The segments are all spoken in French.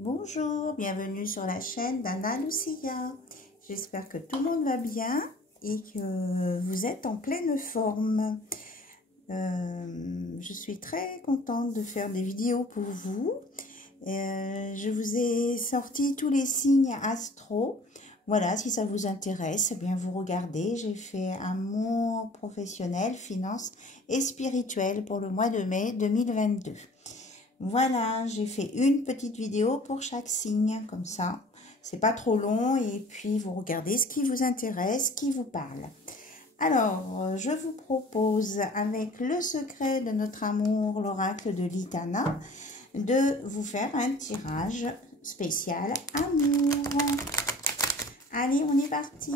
Bonjour, bienvenue sur la chaîne d'Anna Lucia. J'espère que tout le monde va bien et que vous êtes en pleine forme. Je suis très contente de faire des vidéos pour vous. Je vous ai sorti tous les signes astro. Voilà, si ça vous intéresse, eh bien vous regardez. J'ai fait amour professionnel, finance et spirituel pour le mois de mai 2022. Voilà, j'ai fait une petite vidéo pour chaque signe, comme ça. C'est pas trop long et puis vous regardez ce qui vous intéresse, qui vous parle. Alors, je vous propose, avec le secret de notre amour, l'oracle de Litana, de vous faire un tirage spécial amour. Allez, on est parti.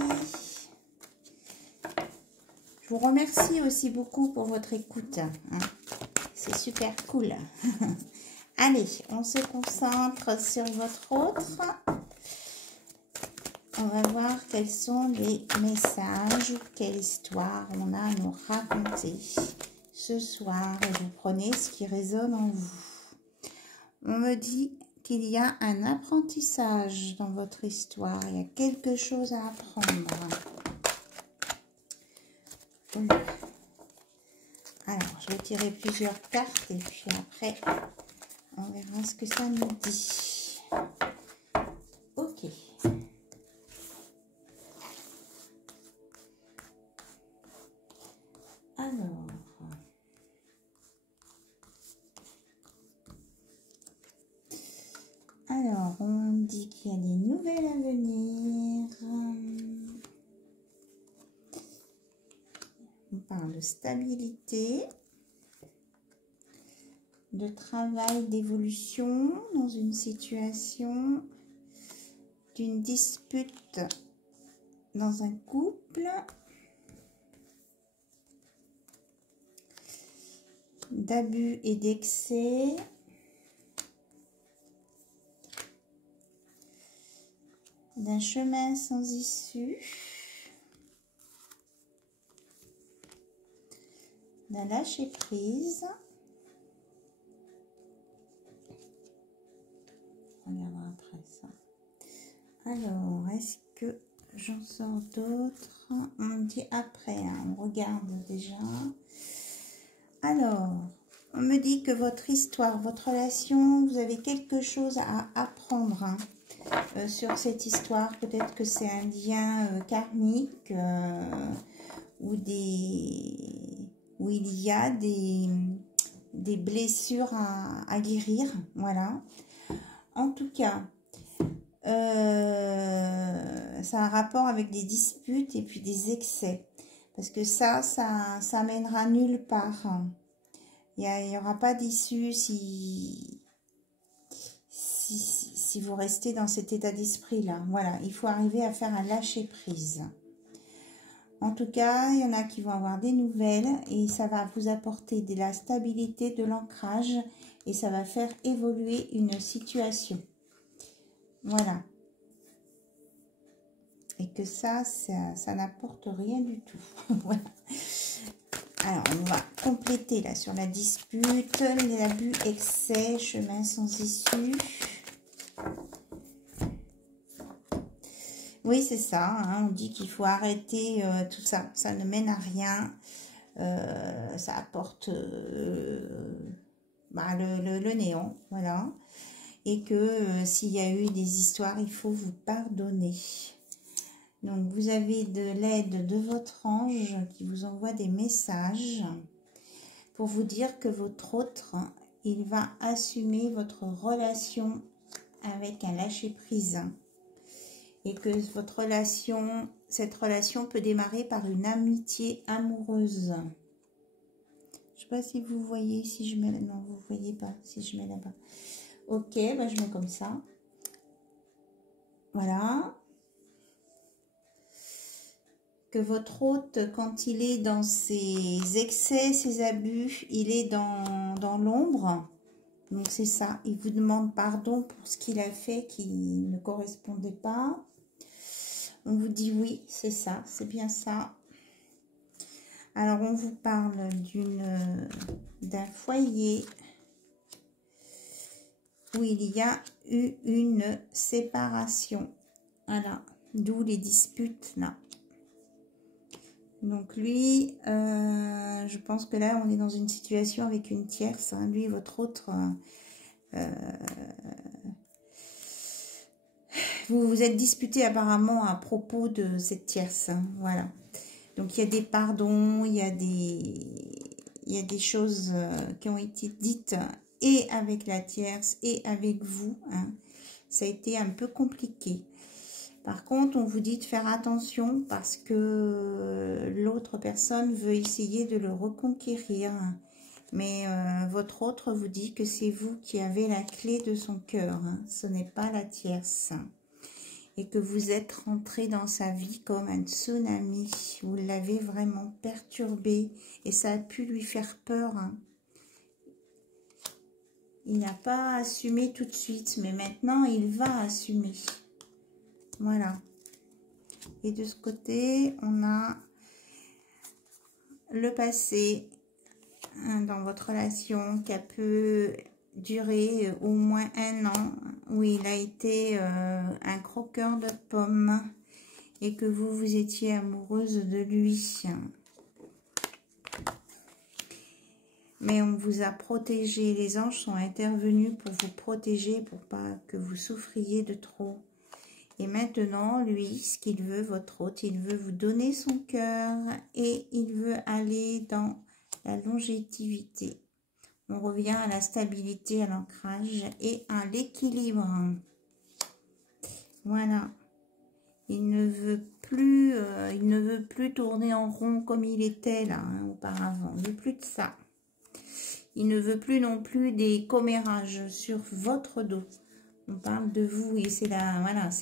Je vous remercie aussi beaucoup pour votre écoute. C'est super cool. Allez, on se concentre sur votre autre. On va voir quels sont les messages, quelle histoire on a à nous raconter ce soir. Et vous prenez ce qui résonne en vous. On me dit qu'il y a un apprentissage dans votre histoire. Il y a quelque chose à apprendre. Alors, je vais tirer plusieurs cartes et puis après, on verra ce que ça nous dit. Ok. Alors, on dit qu'il y a des nouvelles à venir. On parle de stabilité, de travail, d'évolution dans une situation, d'une dispute dans un couple, d'abus et d'excès, d'un chemin sans issue, d'un lâcher prise. On regardera après ça. Alors, est-ce que j'en sors d'autres? On me dit après, hein, on regarde déjà. Alors, on me dit que votre histoire, votre relation, vous avez quelque chose à apprendre sur cette histoire. Peut-être que c'est un lien karmique où il y a des blessures à guérir. Voilà. En tout cas, ça a un rapport avec des disputes et puis des excès. Parce que ça mènera nulle part. Il n'y aura pas d'issue si vous restez dans cet état d'esprit-là. Voilà, il faut arriver à faire un lâcher-prise. En tout cas, il y en a qui vont avoir des nouvelles et ça va vous apporter de la stabilité, de l'ancrage et ça va faire évoluer une situation. Voilà. Et que ça n'apporte rien du tout. Voilà. Alors, on va compléter là sur la dispute, l'abus, excès, chemin sans issue. Oui, c'est ça. Hein, on dit qu'il faut arrêter tout ça. Ça ne mène à rien. Ça apporte le néant. Voilà. Et que s'il y a eu des histoires, il faut vous pardonner. Donc, vous avez de l'aide de votre ange qui vous envoie des messages pour vous dire que votre autre, il va assumer votre relation avec un lâcher-prise. Et que cette relation peut démarrer par une amitié amoureuse. Je ne sais pas si vous voyez, si je mets... Non, vous ne voyez pas, si je mets là-bas. Ok, bah je mets comme ça. Voilà. Que votre hôte, quand il est dans ses excès, ses abus, il est dans l'ombre. Donc c'est ça, il vous demande pardon pour ce qu'il a fait qui ne correspondait pas. On vous dit oui, c'est ça, c'est bien ça. Alors on vous parle d'un foyer où il y a eu une séparation. Voilà, d'où les disputes là. Donc lui, je pense que là, on est dans une situation avec une tierce. Hein. Lui, votre autre, vous vous êtes disputé apparemment à propos de cette tierce. Hein. Voilà. Donc, il y a des pardons, il y a des choses qui ont été dites et avec la tierce et avec vous. Hein. Ça a été un peu compliqué. Par contre, on vous dit de faire attention parce que l'autre personne veut essayer de le reconquérir. Mais votre autre vous dit que c'est vous qui avez la clé de son cœur. Hein. Ce n'est pas la tierce. Et que vous êtes rentré dans sa vie comme un tsunami. Vous l'avez vraiment perturbé et ça a pu lui faire peur. Hein. Il n'a pas assumé tout de suite, mais maintenant il va assumer. Voilà. Et de ce côté, on a le passé hein, dans votre relation qui a pu durer au moins 1 an, où il a été un croqueur de pommes et que vous étiez amoureuse de lui. Mais on vous a protégé, les anges sont intervenus pour vous protéger, pour pas que vous souffriez de trop. Et maintenant, lui, ce qu'il veut, votre hôte, il veut vous donner son cœur et il veut aller dans la longévité. On revient à la stabilité, à l'ancrage et à l'équilibre. Voilà. Il ne veut plus tourner en rond comme il était là hein, auparavant. Il ne veut plus de ça. Il ne veut plus non plus des commérages sur votre dos. On parle de vous et c'est la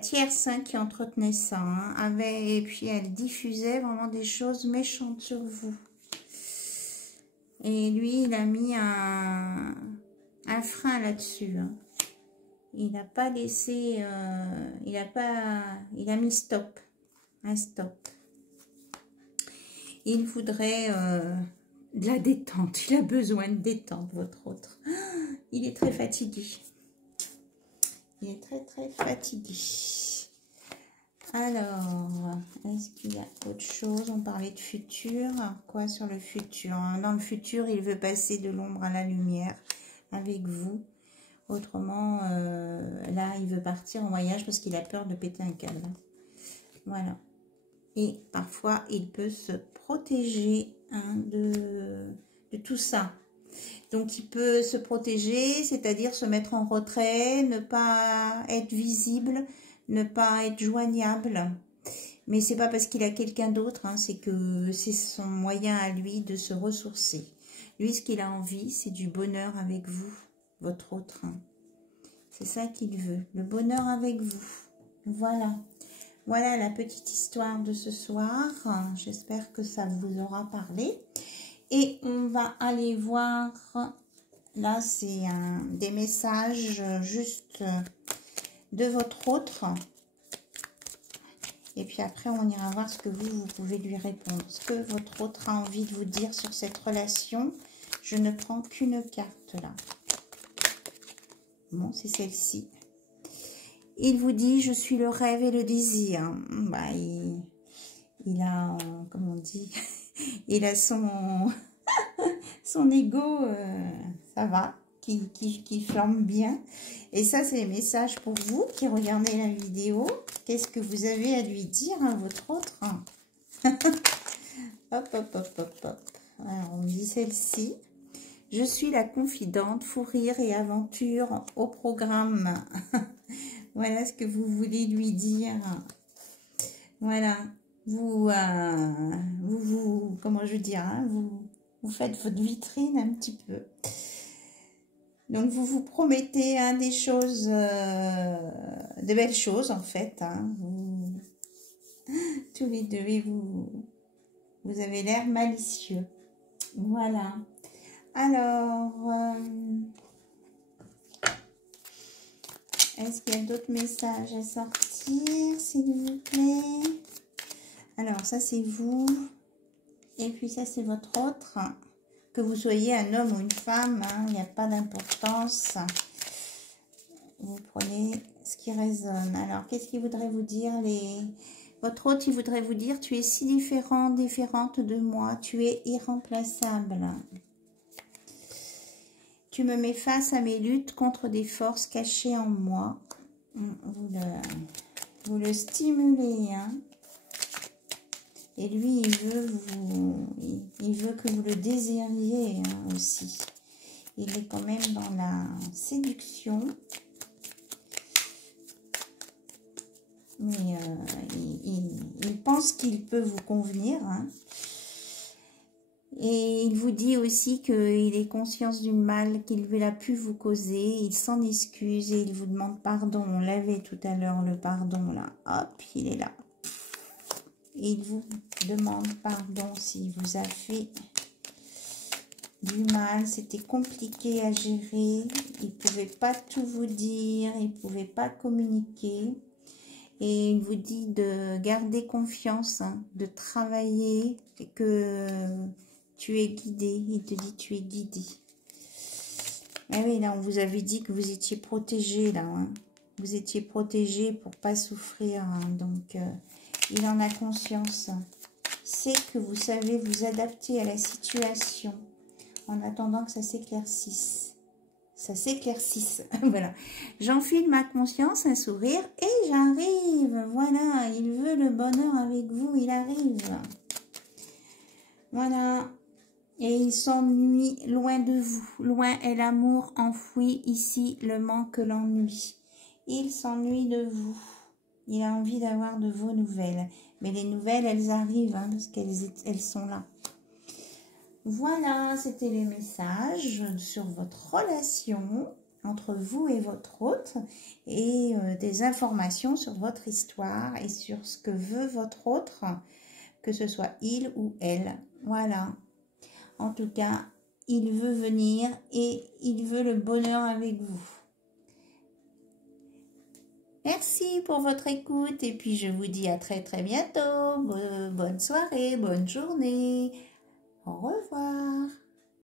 tierce hein, qui entretenait ça. Hein, et puis elle diffusait vraiment des choses méchantes sur vous. Et lui, il a mis un frein là-dessus. Hein. Il n'a pas laissé, il a mis stop. Un stop. Il voudrait de la détente. Il a besoin de détente, votre autre. Il est très fatigué. Il est très, très fatigué. Alors, est-ce qu'il y a autre chose? On parlait de futur. Quoi sur le futur? Dans le futur, il veut passer de l'ombre à la lumière avec vous. Autrement, là, il veut partir en voyage parce qu'il a peur de péter un câble. Voilà. Et parfois, il peut se protéger hein, de tout ça. Donc, il peut se protéger, c'est-à-dire se mettre en retrait, ne pas être visible, ne pas être joignable. Mais c'est pas parce qu'il a quelqu'un d'autre, hein, c'est que c'est son moyen à lui de se ressourcer. Lui, ce qu'il a envie, c'est du bonheur avec vous, votre autre. Hein. C'est ça qu'il veut, le bonheur avec vous. Voilà. Voilà la petite histoire de ce soir. J'espère que ça vous aura parlé. Et on va aller voir, là c'est des messages juste de votre autre. Et puis après on ira voir ce que vous pouvez lui répondre. Ce que votre autre a envie de vous dire sur cette relation. Je ne prends qu'une carte là. Bon, c'est celle-ci. Il vous dit, je suis le rêve et le désir. Bah, il a, comment on dit, il a son ego, ça va, qui flambe bien. Et ça, c'est les messages pour vous qui regardez la vidéo. Qu'est-ce que vous avez à lui dire à votre autre? Hop, hop, hop, hop, hop. Alors, on dit celle-ci. Je suis la confidente, fou rire et aventure au programme. Voilà ce que vous voulez lui dire. Voilà. Comment je dis, hein, vous faites votre vitrine un petit peu. Donc, vous vous promettez hein, des choses, de belles choses en fait. Hein. Tous les deux, et vous avez l'air malicieux. Voilà. Alors, est-ce qu'il y a d'autres messages à sortir, s'il vous plaît? Alors, ça, c'est vous. Et puis, ça, c'est votre autre. Que vous soyez un homme ou une femme, hein, il n'y a pas d'importance. Vous prenez ce qui résonne. Alors, qu'est-ce qu'il voudrait vous dire Votre hôte, il voudrait vous dire, tu es si différente de moi, tu es irremplaçable. Tu me mets face à mes luttes contre des forces cachées en moi. Vous le stimulez, hein. Et lui, il veut que vous le désiriez, hein, aussi. Il est quand même dans la séduction. Mais il pense qu'il peut vous convenir, hein. Et il vous dit aussi qu'il est conscient du mal qu'il a pu vous causer. Il s'en excuse et il vous demande pardon. On l'avait tout à l'heure, le pardon, là. Hop, il est là. Et il vous demande pardon s'il vous a fait du mal. C'était compliqué à gérer. Il ne pouvait pas tout vous dire. Il ne pouvait pas communiquer. Et il vous dit de garder confiance, hein, de travailler et que tu es guidé. Il te dit tu es guidé. Ah oui, là, on vous avait dit que vous étiez protégé, là. Hein. Vous étiez protégé pour ne pas souffrir. Hein. Donc, il en a conscience. C'est que vous savez vous adapter à la situation en attendant que ça s'éclaircisse. Ça s'éclaircisse. Voilà. J'enfile ma conscience, un sourire et j'arrive. Voilà. Il veut le bonheur avec vous. Il arrive. Voilà. Et il s'ennuie loin de vous. Loin est l'amour enfoui. Ici, le manque, l'ennui. Il s'ennuie de vous. Il a envie d'avoir de vos nouvelles. Mais les nouvelles, elles arrivent, hein, parce qu'elles sont là. Voilà, c'était les messages sur votre relation entre vous et votre hôte. Et des informations sur votre histoire et sur ce que veut votre autre, que ce soit il ou elle. Voilà. En tout cas, il veut venir et il veut le bonheur avec vous. Merci pour votre écoute et puis je vous dis à très bientôt. Bonne soirée, bonne journée. Au revoir.